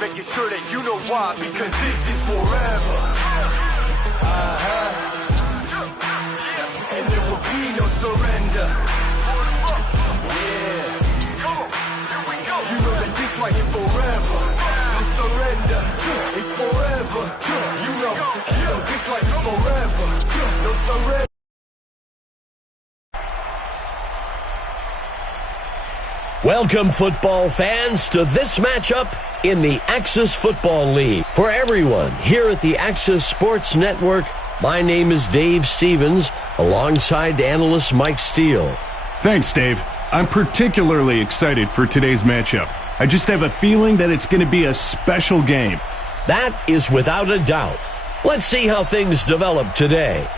Making sure that you know why, because this is forever. And there will be no surrender. Yeah. You know that this right here forever. No surrender. It's forever. You know this right here forever. No surrender. Welcome, football fans, to this matchup in the Axis Football League. For everyone here at the Axis Sports Network, my name is Dave Stevens, alongside analyst Mike Steele. Thanks, Dave. I'm particularly excited for today's matchup. I just have a feeling that it's going to be a special game. That is without a doubt. Let's see how things develop today.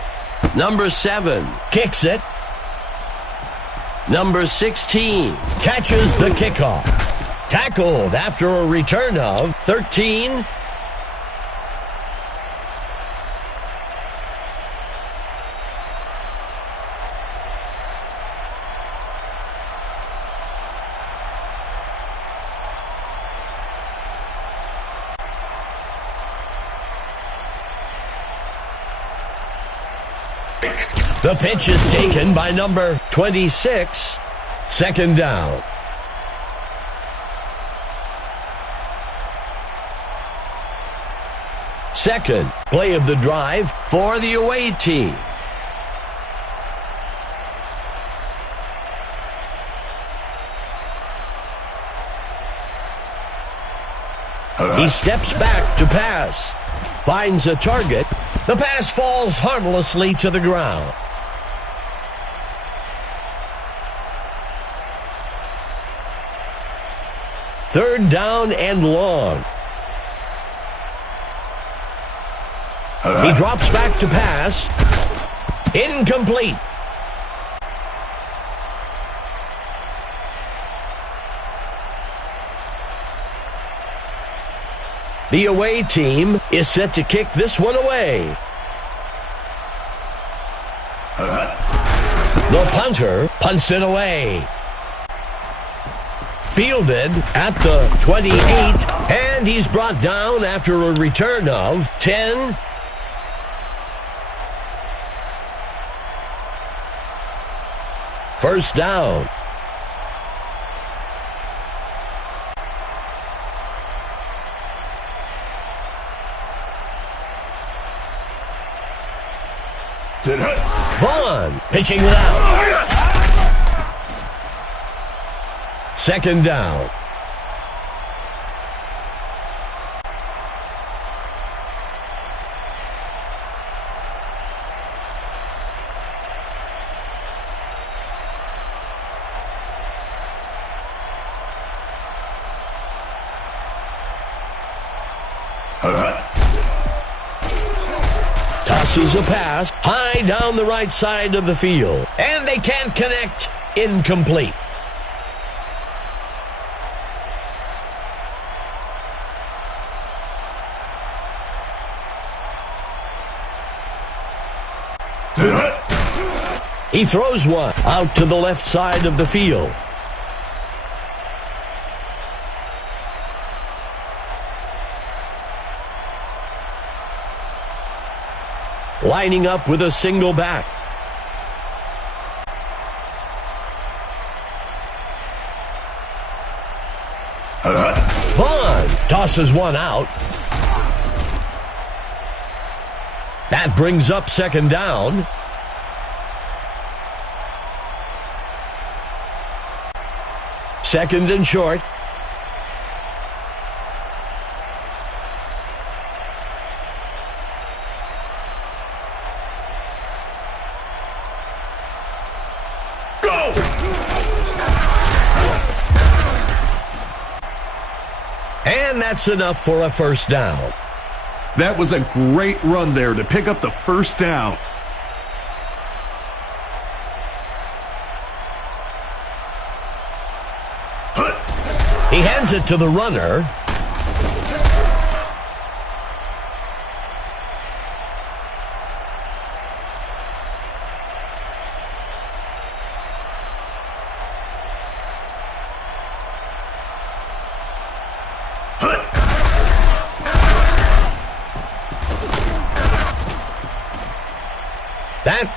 Number 7 kicks it. Number 16 catches the kickoff. Tackled after a return of 13. The pitch is taken by number 26. Second down. Second play of the drive for the away team. He steps back to pass. Finds a target. The pass falls harmlessly to the ground. Third down and long. He drops back to pass. Incomplete. The away team is set to kick this one away. The punter punts it away. Fielded at the 28, and he's brought down after a return of 10. First down. Vaughn pitching without. Second down. Tosses a pass high down the right side of the field, and they can't connect. Incomplete. He throws one out to the left side of the field. Lining up with a single back. Vaughn tosses one out. That brings up second down. Second and short. Go! And that's enough for a first down. That was a great run there to pick up the first down. He hands it to the runner.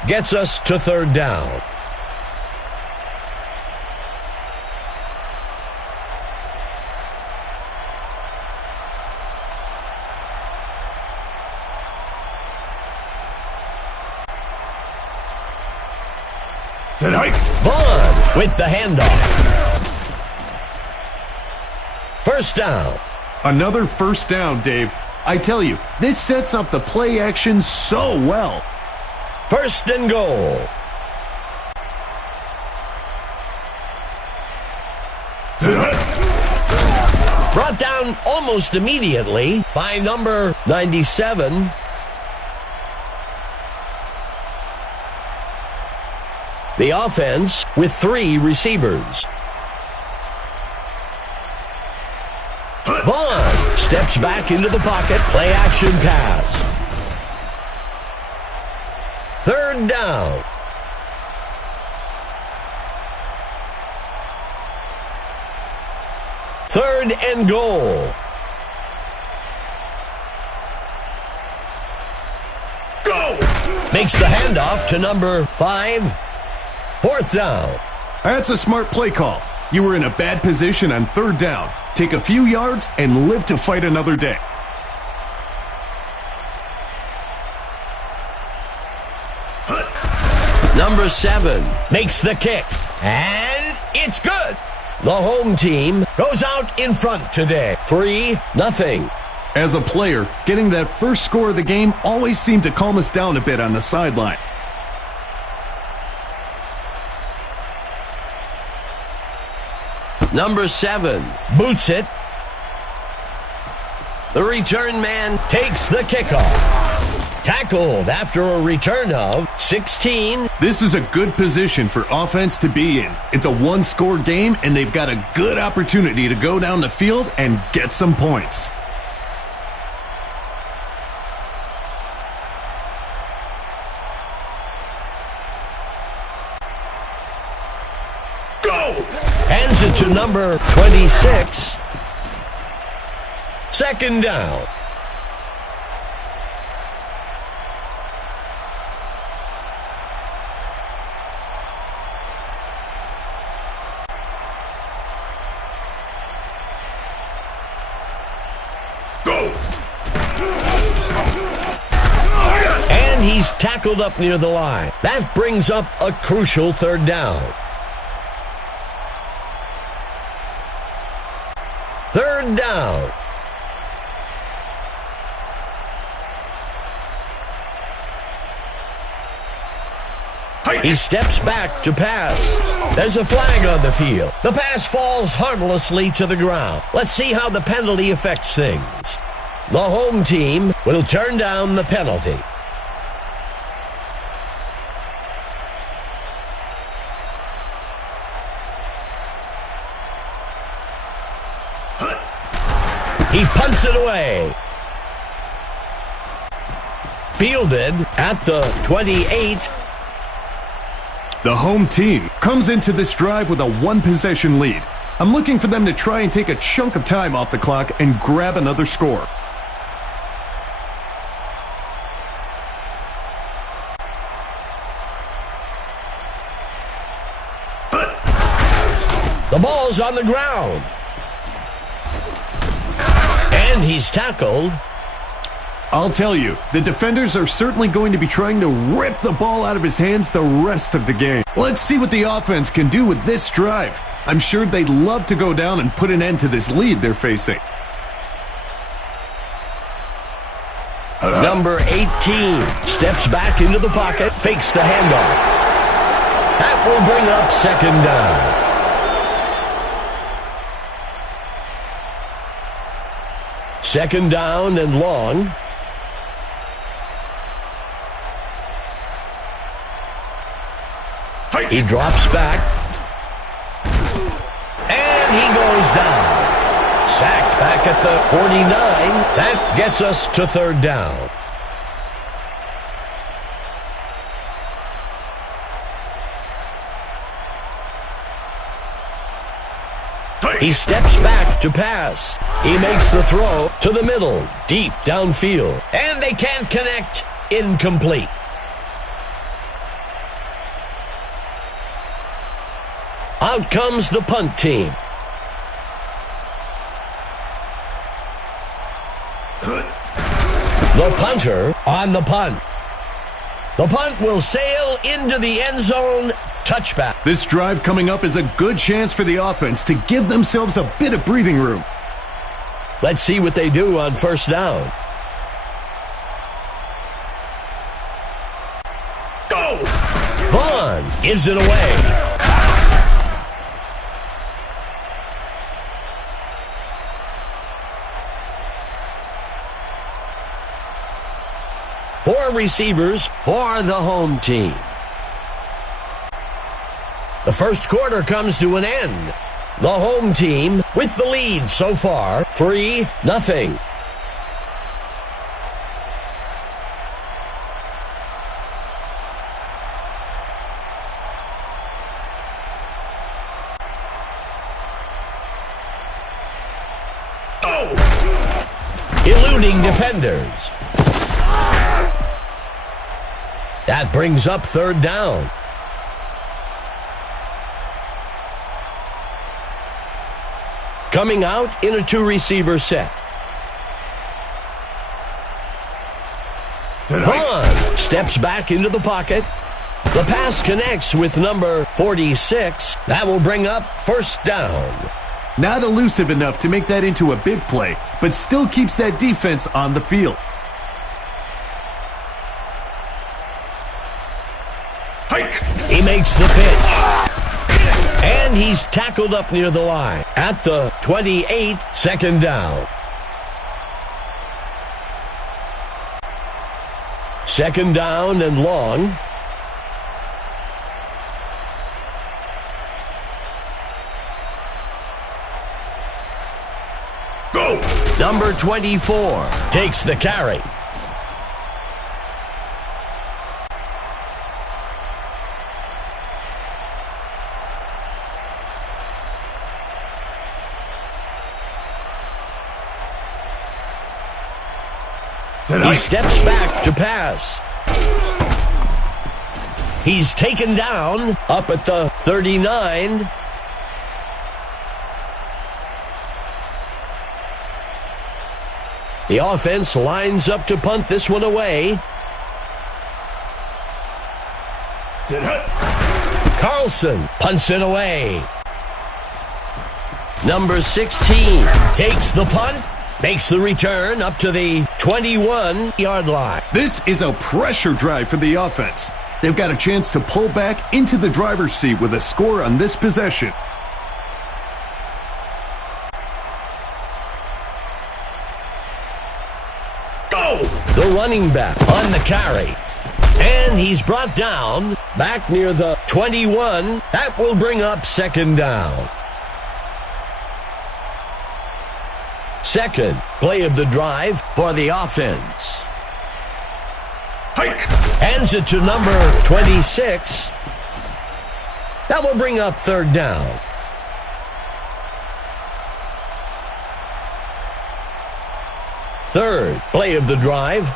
gets us to third down. Vaughn with the handoff. First down. Another first down, Dave. I tell you, this sets up the play action so well. First and goal. Brought down almost immediately by number 97. The offense with 3 receivers. Vaughn steps back into the pocket. Play action pass. Third down. Third and goal. Go! Makes the handoff to number 5. Fourth down. That's a smart play call. You were in a bad position on third down. Take a few yards and live to fight another day. Number 7 makes the kick. And it's good. The home team goes out in front today. 3-0. As a player, getting that first score of the game always seemed to calm us down a bit on the sideline. Number 7 boots it. The return man takes the kickoff. Tackled after a return of 16. This is a good position for offense to be in. It's a one-score game, and they've got a good opportunity to go down the field and get some points. Hands it to number 26. Second down. Go! And he's tackled up near the line. That brings up a crucial third down. Third down. He steps back to pass. There's a flag on the field. The pass falls harmlessly to the ground. Let's see how the penalty affects things. The home team will turn down the penalty. He punts it away. Fielded at the 28. The home team comes into this drive with a one-possession lead. I'm looking for them to try and take a chunk of time off the clock and grab another score. The ball's on the ground. And he's tackled. I'll tell you, the defenders are certainly going to be trying to rip the ball out of his hands the rest of the game. Let's see what the offense can do with this drive. I'm sure they'd love to go down and put an end to this lead they're facing. Number 18 steps back into the pocket, fakes the handoff. That will bring up second down. Second down and long. He drops back. And he goes down. Sacked back at the 49. That gets us to third down. He steps back to pass. He makes the throw to the middle, deep downfield. And they can't connect. Incomplete. Out comes the punt team. The punter on the punt. The punt will sail into the end zone. Touchback. This drive coming up is a good chance for the offense to give themselves a bit of breathing room. Let's see what they do on first down. Go! Vaughn gives it away. Four receivers for the home team. The first quarter comes to an end. The home team with the lead so far, 3-0. Eluding defenders. That brings up third down. Coming out in a two-receiver set. Vaughn steps back into the pocket. The pass connects with number 46. That will bring up first down. Not elusive enough to make that into a big play, but still keeps that defense on the field. He makes the pitch. And he's tackled up near the line. At the 28, second down. Second down and long. Go! Number 24 takes the carry. He steps back to pass. He's taken down up at the 39. The offense lines up to punt this one away. Carlson punts it away. Number 16 takes the punt. Makes the return up to the 21-yard line. This is a pressure drive for the offense. They've got a chance to pull back into the driver's seat with a score on this possession. Go! The running back on the carry. And he's brought down back near the 21. That will bring up second down. Second play of the drive for the offense. Hands it to number 26. That will bring up third down. Third play of the drive.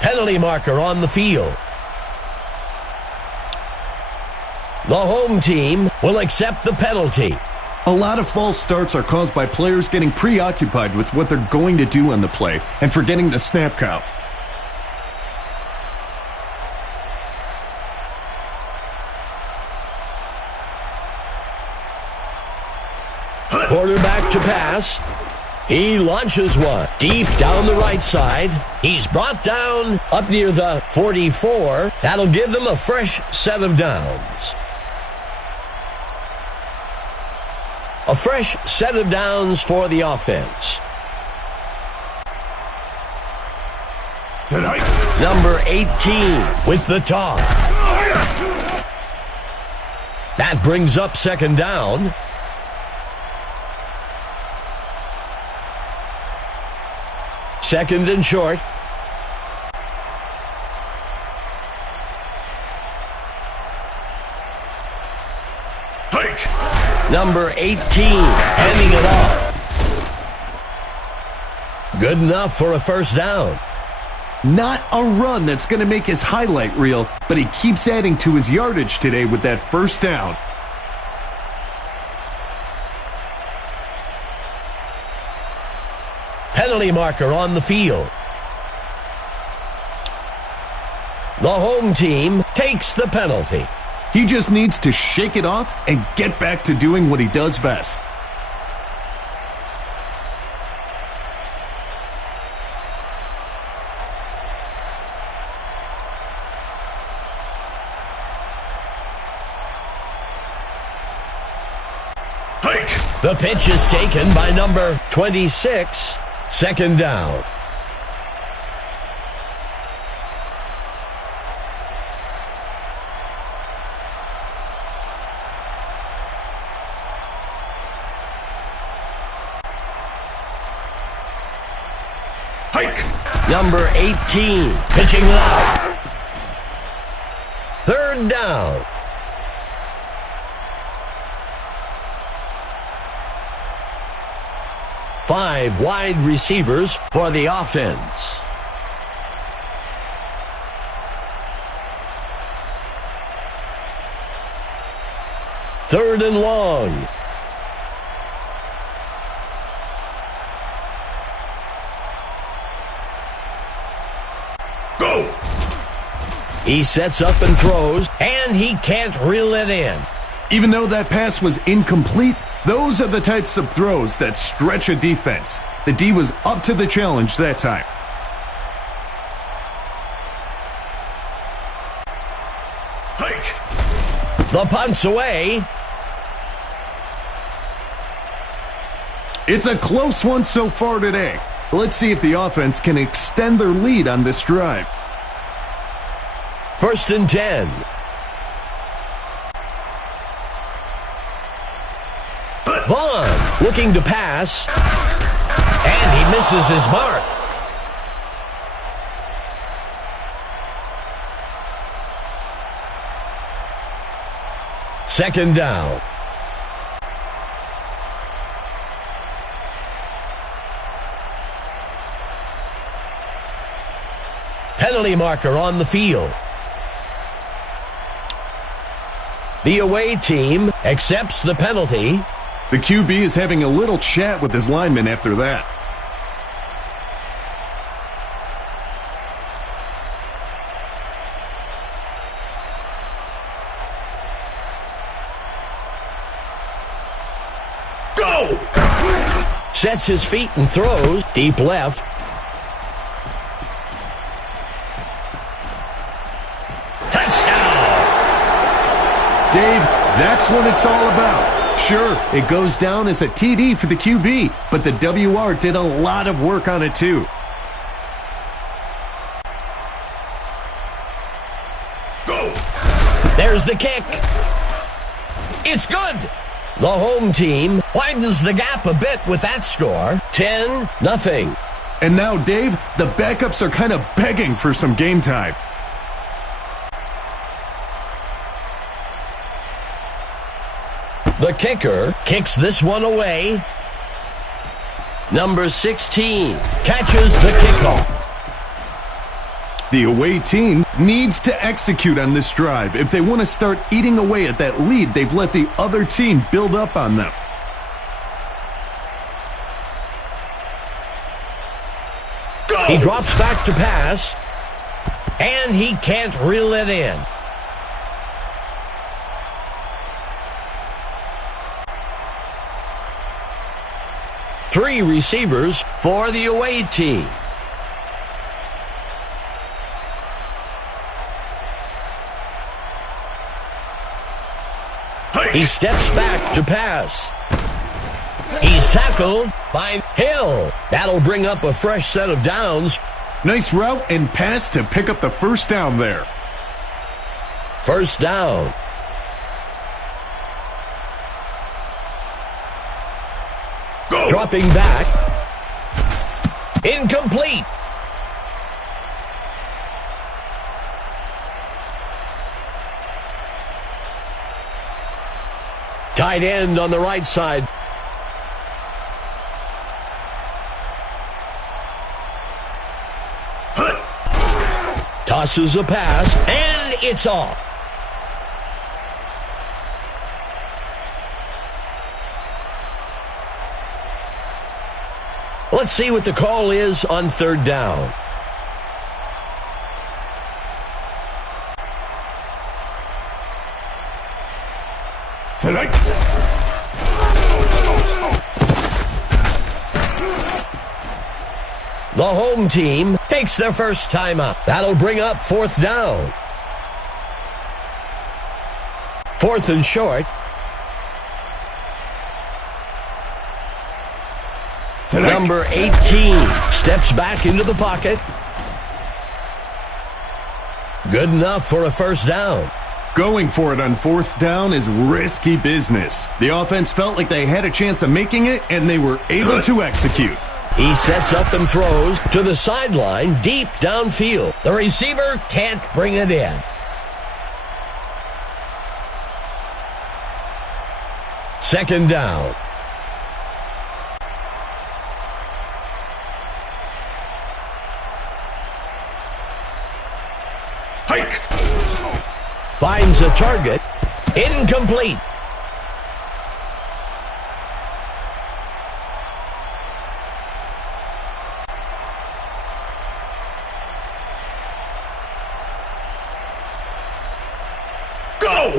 Penalty marker on the field. The home team will accept the penalty. A lot of false starts are caused by players getting preoccupied with what they're going to do on the play and forgetting the snap count. Quarterback to pass. He launches one deep down the right side. He's brought down up near the 44. That'll give them a fresh set of downs. A fresh set of downs for the offense. Number 18 with the toss. That brings up second down. Second and short. Number 18 handing it off. Good enough for a first down. Not a run that's going to make his highlight reel, but he keeps adding to his yardage today with that first down. Penalty marker on the field. The home team takes the penalty. He just needs to shake it off and get back to doing what he does best. The pitch is taken by number 26. Second down. Number 18, pitching loud. Third down. Five wide receivers for the offense. Third and long. Go! He sets up and throws, and he can't reel it in. Even though that pass was incomplete, those are the types of throws that stretch a defense. The D was up to the challenge that time. The punt's away. It's a close one so far today. Let's see if the offense can extend their lead on this drive. First and 10. Vaughn looking to pass, and he misses his mark. Second down. Penalty marker on the field. The away team accepts the penalty. The QB is having a little chat with his lineman after that. Go! Sets his feet and throws deep left. Touchdown! Dave, that's what it's all about. Sure, it goes down as a TD for the QB, but the WR did a lot of work on it too. Go! There's the kick. It's good. The home team widens the gap a bit with that score. 10-0. And now, Dave, the backups are kind of begging for some game time. The kicker kicks this one away. Number 16 catches the kickoff. The away team needs to execute on this drive if they want to start eating away at that lead they've let the other team build up on them. Go! He drops back to pass, and he can't reel it in. Three receivers for the away team. He steps back to pass. He's tackled by Hill. That'll bring up a fresh set of downs. Nice route and pass to pick up the first down there. First down. Go. Dropping back. Incomplete. Tight end on the right side. Tosses a pass, and it's off. Let's see what the call is on third down. Tonight. The home team takes their first timeout. That'll bring up fourth down. Fourth and short. Tonight. Number 18 steps back into the pocket. Good enough for a first down. Going for it on fourth down is risky business. The offense felt like they had a chance of making it, and they were able to execute. He sets up and throws to the sideline deep downfield. The receiver can't bring it in. Second down. Hike! Finds a target. Incomplete. Go!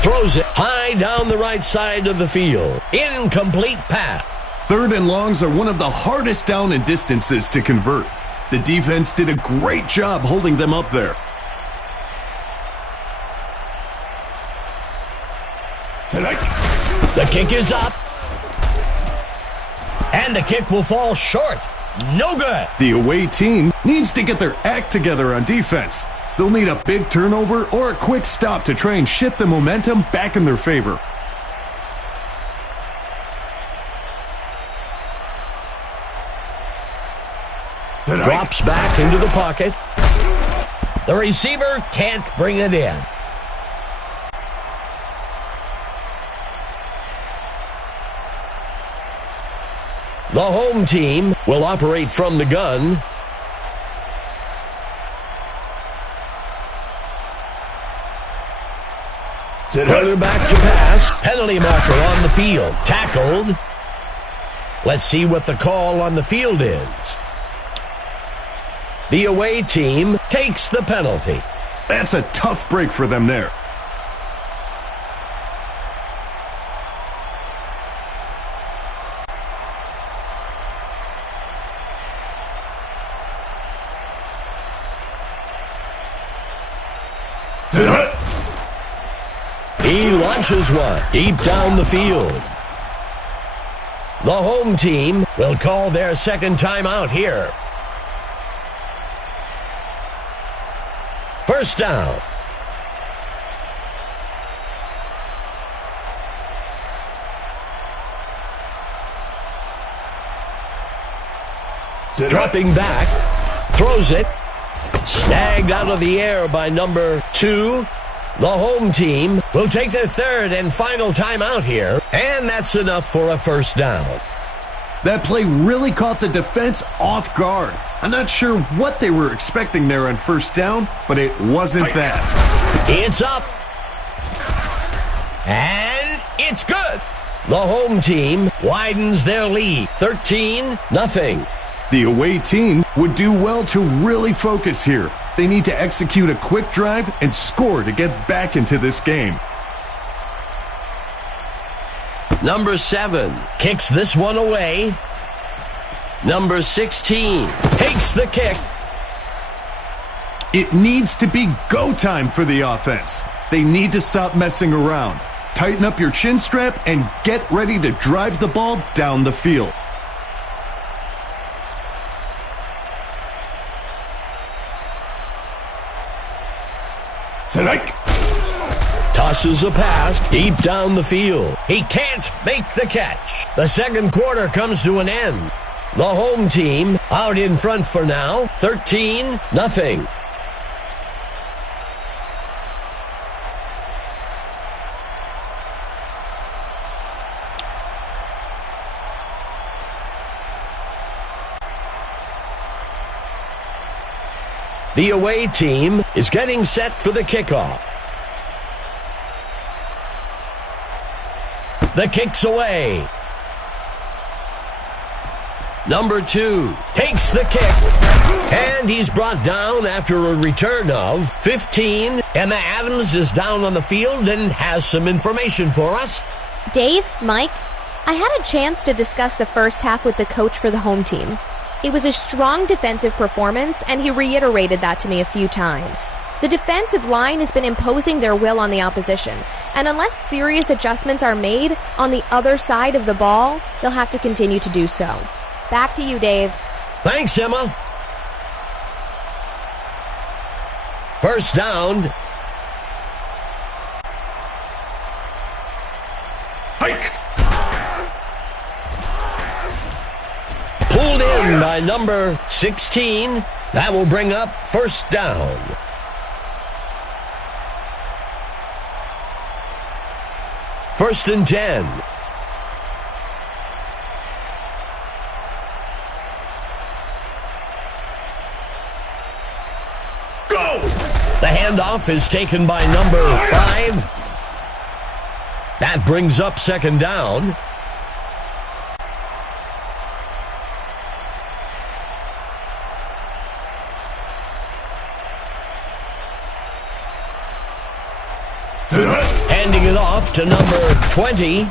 Throws it high down the right side of the field. Incomplete pass. Third and longs are one of the hardest down and distances to convert. The defense did a great job holding them up there. Tonight. The kick is up. And the kick will fall short. No good. The away team needs to get their act together on defense. They'll need a big turnover or a quick stop to try and shift the momentum back in their favor. Tonight. Drops back into the pocket. The receiver can't bring it in. The home team will operate from the gun. Further back to pass. Penalty marker on the field. Tackled. Let's see what the call on the field is. The away team takes the penalty. That's a tough break for them there. He launches one deep down the field. The home team will call their second timeout here. First down. Dropping back. Throws it. Snagged out of the air by number 2. The home team will take their third and final timeout here. And that's enough for a first down. That play really caught the defense off guard. I'm not sure what they were expecting there on first down, but it wasn't that. It's up. And it's good. The home team widens their lead. 13-0. The away team would do well to really focus here. They need to execute a quick drive and score to get back into this game. Number 7 kicks this one away. Number 16 takes the kick. It needs to be go time for the offense. They need to stop messing around. Tighten up your chin strap and get ready to drive the ball down the field. Tonight. Tosses a pass deep down the field. He can't make the catch. The second quarter comes to an end. The home team out in front for now. 13-0. The away team is getting set for the kickoff. The kick's away. Number 2 takes the kick, and he's brought down after a return of 15. Emma Adams is down on the field and has some information for us. Dave, Mike, I had a chance to discuss the first half with the coach for the home team. It was a strong defensive performance, and he reiterated that to me a few times. The defensive line has been imposing their will on the opposition, and unless serious adjustments are made on the other side of the ball, they'll have to continue to do so. Back to you, Dave. Thanks, Emma. First down. Hike! Pulled in by number 16. That will bring up first down. First and 10. Go! The handoff is taken by number 5. That brings up second down. Handing it off to number 20.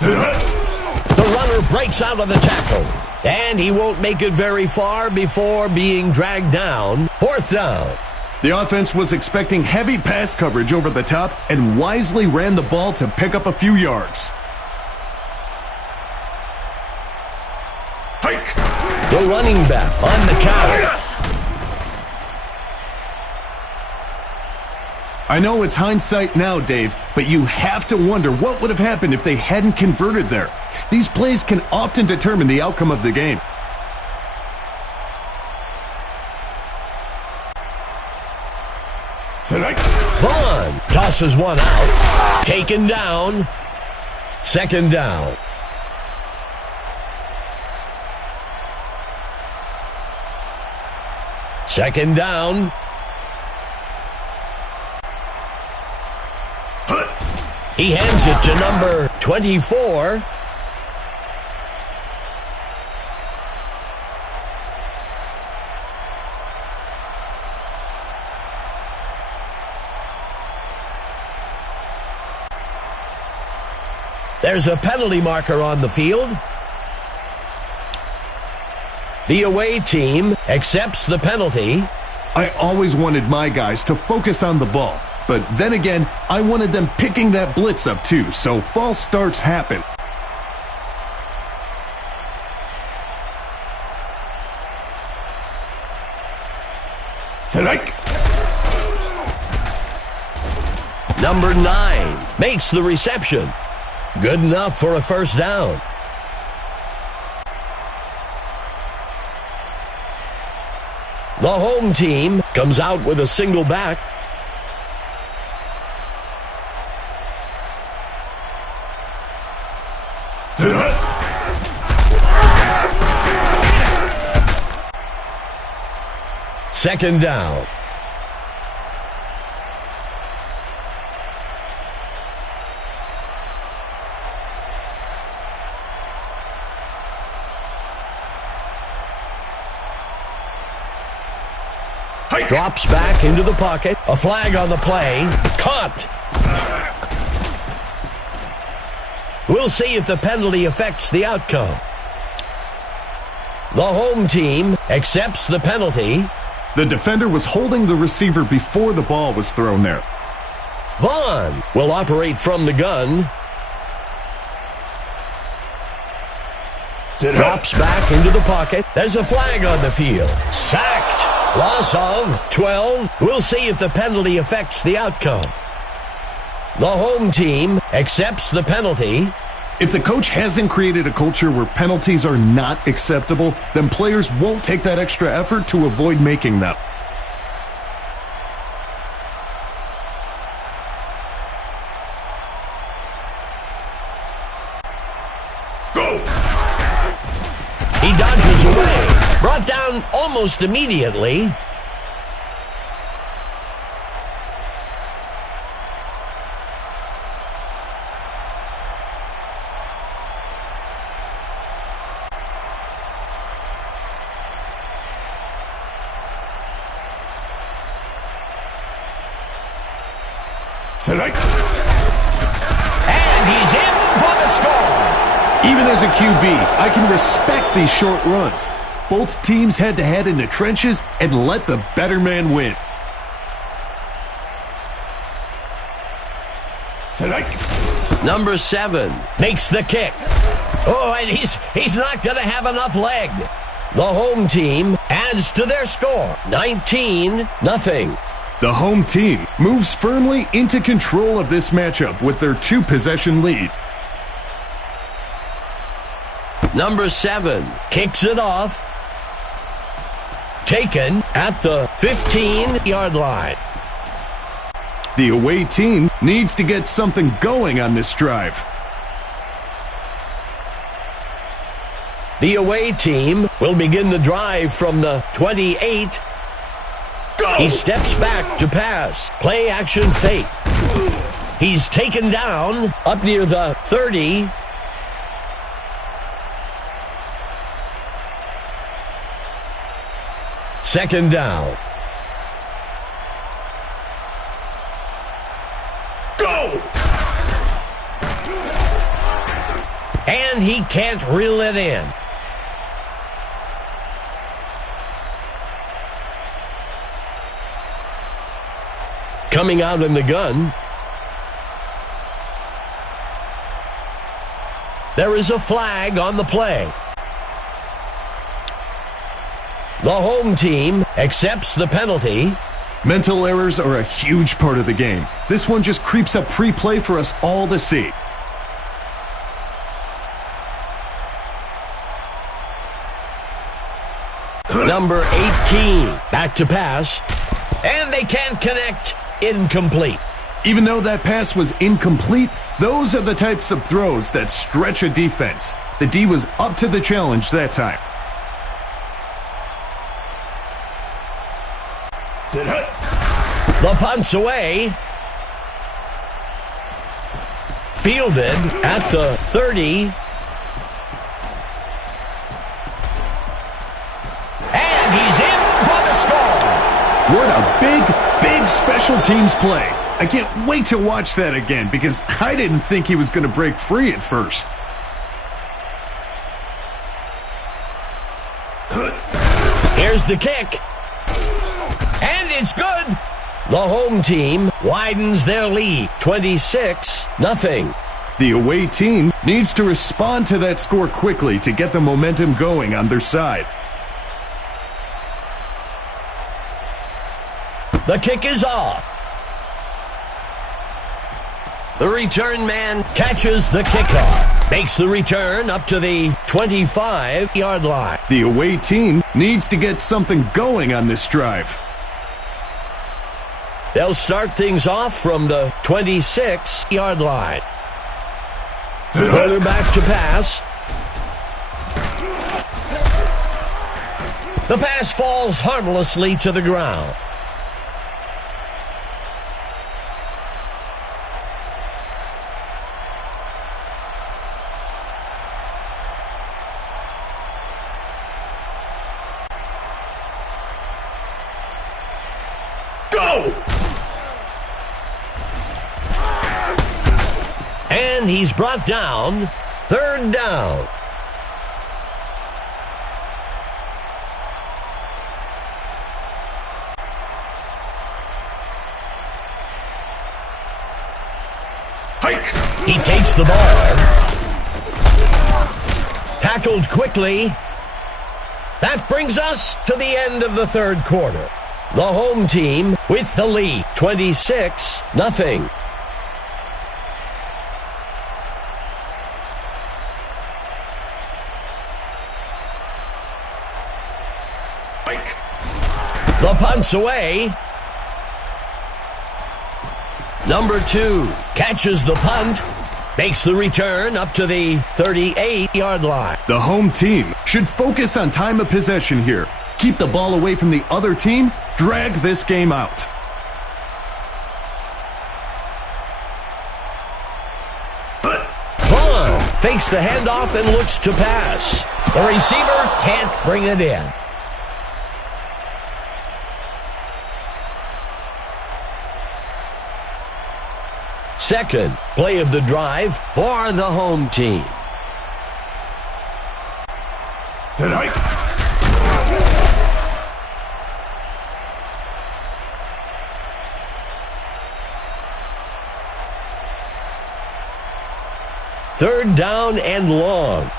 The runner breaks out of the tackle, and he won't make it very far before being dragged down. Fourth down. The offense was expecting heavy pass coverage over the top and wisely ran the ball to pick up a few yards. Hike! The running back on the counter. I know it's hindsight now, Dave, but you have to wonder what would have happened if they hadn't converted there. These plays can often determine the outcome of the game. Vaughn tosses one out. Taken down. Second down. Second down. He hands it to number 24. There's a penalty marker on the field. The away team accepts the penalty. I always wanted my guys to focus on the ball, but then again, I wanted them picking that blitz up too, so false starts happen. Tonight. Number 9 makes the reception. Good enough for a first down. The home team comes out with a single back. Second down. Drops back into the pocket. A flag on the play. Caught. We'll see if the penalty affects the outcome. The home team accepts the penalty. The defender was holding the receiver before the ball was thrown there. Vaughn will operate from the gun. Drops back into the pocket. There's a flag on the field. Sacked. Loss of 12. We'll see if the penalty affects the outcome. The home team accepts the penalty. If the coach hasn't created a culture where penalties are not acceptable, then players won't take that extra effort to avoid making them. He dodges away. Brought down almost immediately. Tonight. And he's in for the score. Even as a QB, I can respect these short runs. Both teams had to head in the trenches and let the better man win. Tonight. Number 7 makes the kick. Oh, and he's not going to have enough leg. The home team adds to their score, 19-0. The home team moves firmly into control of this matchup with their 2-possession lead. Number 7 kicks it off. Taken at the 15-yard line. The away team needs to get something going on this drive. The away team will begin the drive from the 28. Go! He steps back to pass. Play action fake. He's taken down up near the 30. Second down. Go! And he can't reel it in. Coming out in the gun. There is a flag on the play. The home team accepts the penalty. Mental errors are a huge part of the game. This one just creeps up pre-play for us all to see. Number 18, back to pass. And they can't connect. Incomplete. Even though that pass was incomplete, those are the types of throws that stretch a defense. The D was up to the challenge that time. The punt's away. Fielded at the 30. And he's in for the score. What a big special teams play. I can't wait to watch that again because I didn't think he was going to break free at first. Here's the kick. And it's good. The home team widens their lead, 26-0. The away team needs to respond to that score quickly to get the momentum going on their side. The kick is off. The return man catches the kickoff. Makes the return up to the 25-yard line. The away team needs to get something going on this drive. They'll start things off from the 26-yard line. Quarterback to pass. The pass falls harmlessly to the ground. And he's brought down. Third down. Hike. He takes the ball. Tackled quickly. That brings us to the end of the third quarter. The home team with the lead, 26-0. The punt's away. Number 2 catches the punt, makes the return up to the 38-yard line. The home team should focus on time of possession here. Keep the ball away from the other team. Drag this game out. Vaughn fakes the handoff and looks to pass. The receiver can't bring it in. Second play of the drive for the home team. Tonight. Third down and long.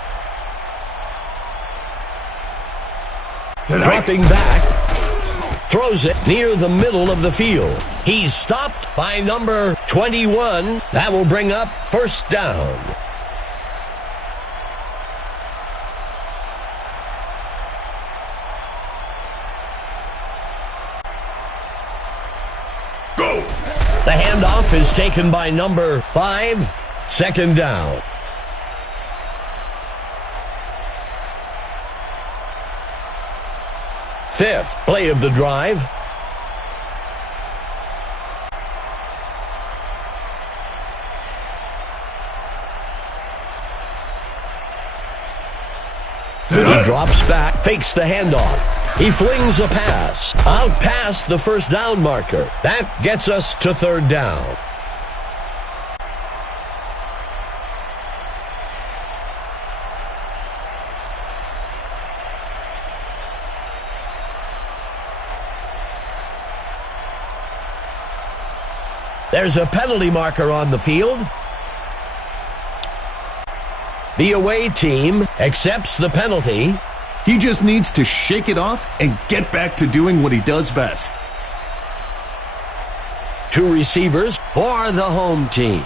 Dropping back. Throws it near the middle of the field. He's stopped by number 21. That will bring up first down. Go! The handoff is taken by number 5. Second down. Fifth play of the drive. He drops back, fakes the handoff. He flings a pass out past the first down marker. That gets us to third down. There's a penalty marker on the field. The away team accepts the penalty. He just needs to shake it off and get back to doing what he does best. 2 receivers for the home team.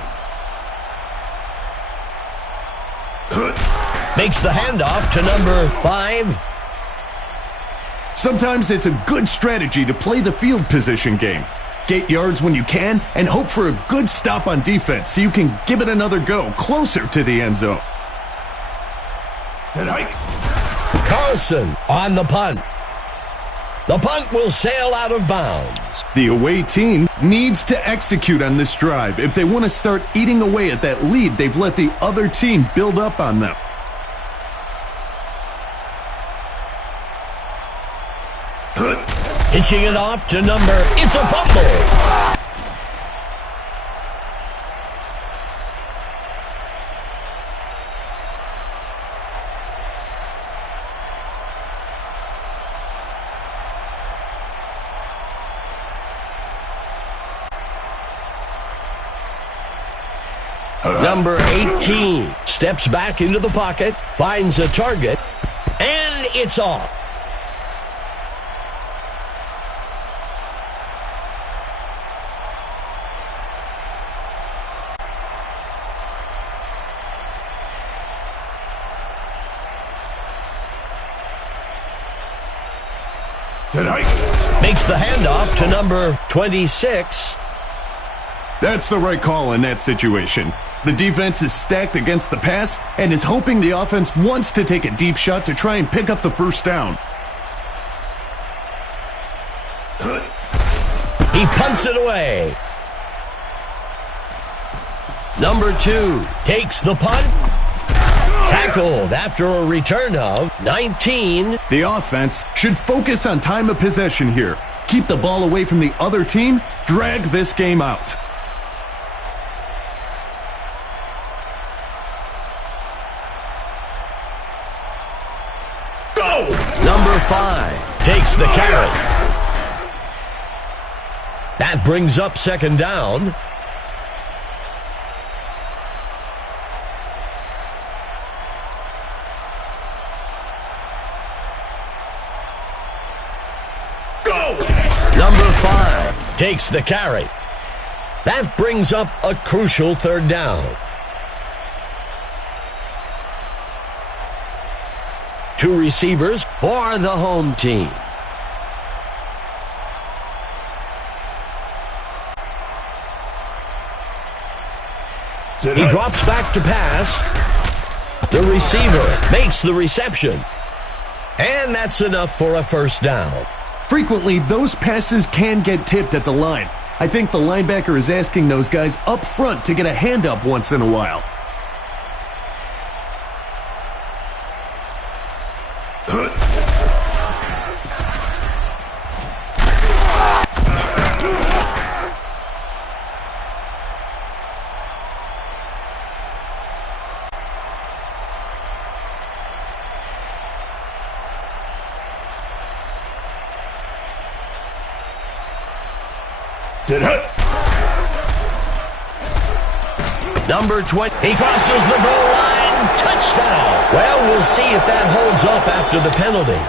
Makes the handoff to number 5. Sometimes it's a good strategy to play the field position game. Get yards when you can and hope for a good stop on defense so you can give it another go closer to the end zone. Tonight. Carlson on the punt. The punt will sail out of bounds. The away team needs to execute on this drive if they want to start eating away at that lead they've let the other team build up on them. Pitching it off to number. It's a fumble. Number 18 steps back into the pocket, finds a target, and it's off. Tonight. Makes the handoff to number 26. That's the right call in that situation. The defense is stacked against the pass and is hoping the offense wants to take a deep shot to try and pick up the first down. He punts it away. Number 2 takes the punt. Tackled after a return of 19. The offense should focus on time of possession here. Keep the ball away from the other team. Drag this game out. Go! Number 5 takes the carry. That brings up second down. Number 5 takes the carry. That brings up a crucial third down. 2 receivers for the home team. He drops back to pass. The receiver makes the reception. And that's enough for a first down. Frequently, those passes can get tipped at the line. I think the linebacker is asking those guys up front to get a hand up once in a while. Number 20. He crosses the goal line. Touchdown. Well, we'll see if that holds up after the penalty.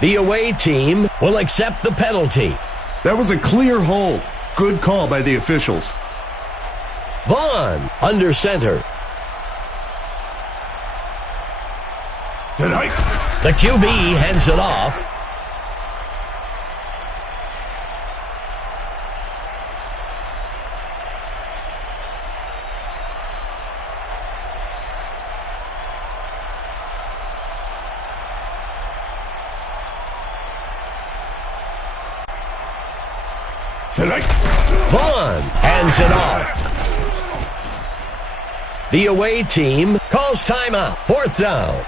The away team will accept the penalty. That was a clear hold. Good call by the officials. Vaughn under center. The QB hands it off. Vaughn hands it off. The away team calls timeout. Fourth down.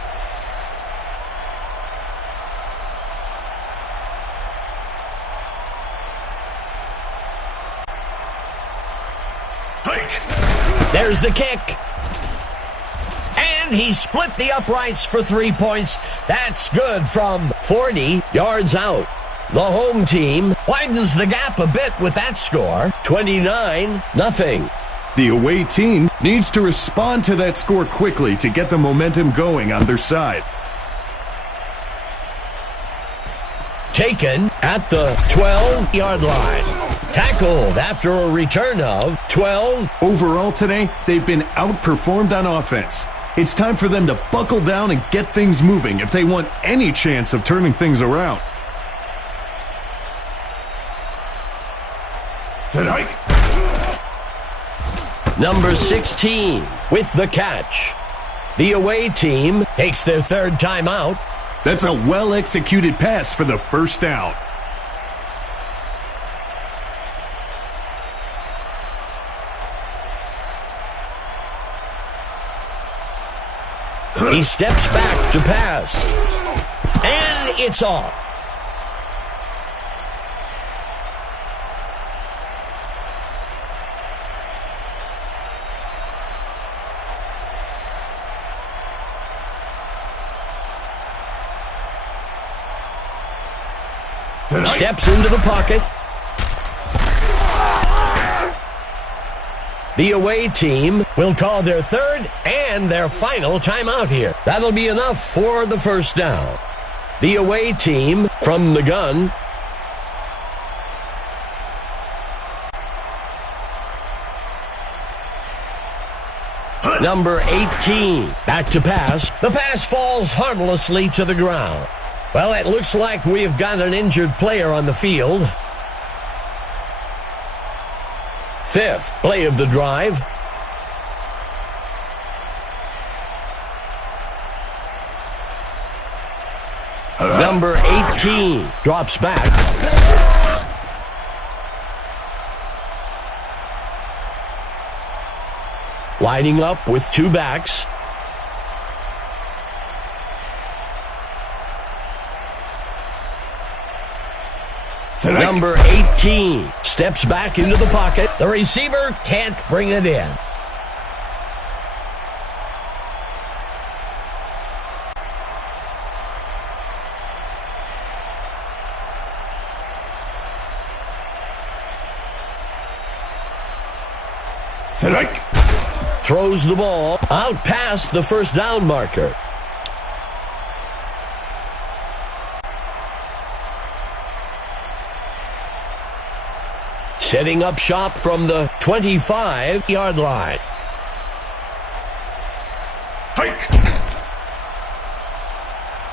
There's the kick. And he split the uprights for 3 points. That's good from 40 yards out. The home team widens the gap a bit with that score, 29-0. The away team needs to respond to that score quickly to get the momentum going on their side. Taken at the 12-yard line. Tackled after a return of 12. Overall today, they've been outperformed on offense. It's time for them to buckle down and get things moving if they want any chance of turning things around. Number 16 with the catch. The away team takes their third timeout. That's a well-executed pass for the first down. He steps back to pass. And it's off. Steps into the pocket. The away team will call their third and their final timeout here. That'll be enough for the first down. The away team from the gun. Number 18, back to pass. The pass falls harmlessly to the ground. Well, it looks like we've got an injured player on the field. Fifth play of the drive. Number 18 drops back. Lining up with two backs. Number 18 steps back into the pocket. The receiver can't bring it in. Throws the ball out past the first down marker. Setting up shop from the 25-yard line.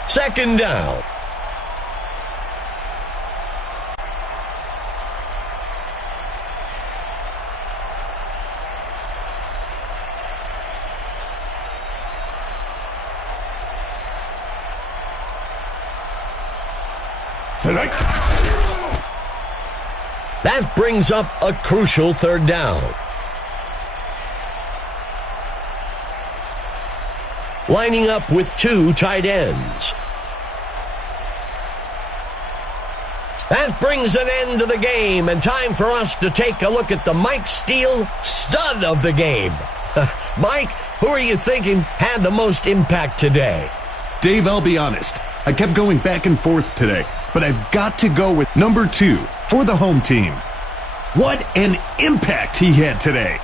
Second down. Tonight. That brings up a crucial third down. Lining up with two tight ends. That brings an end to the game, and time for us to take a look at the Mike Steele stud of the game. Mike, who are you thinking had the most impact today? Dave, I'll be honest. I kept going back and forth today, but I've got to go with number 2 for the home team. What an impact he had today.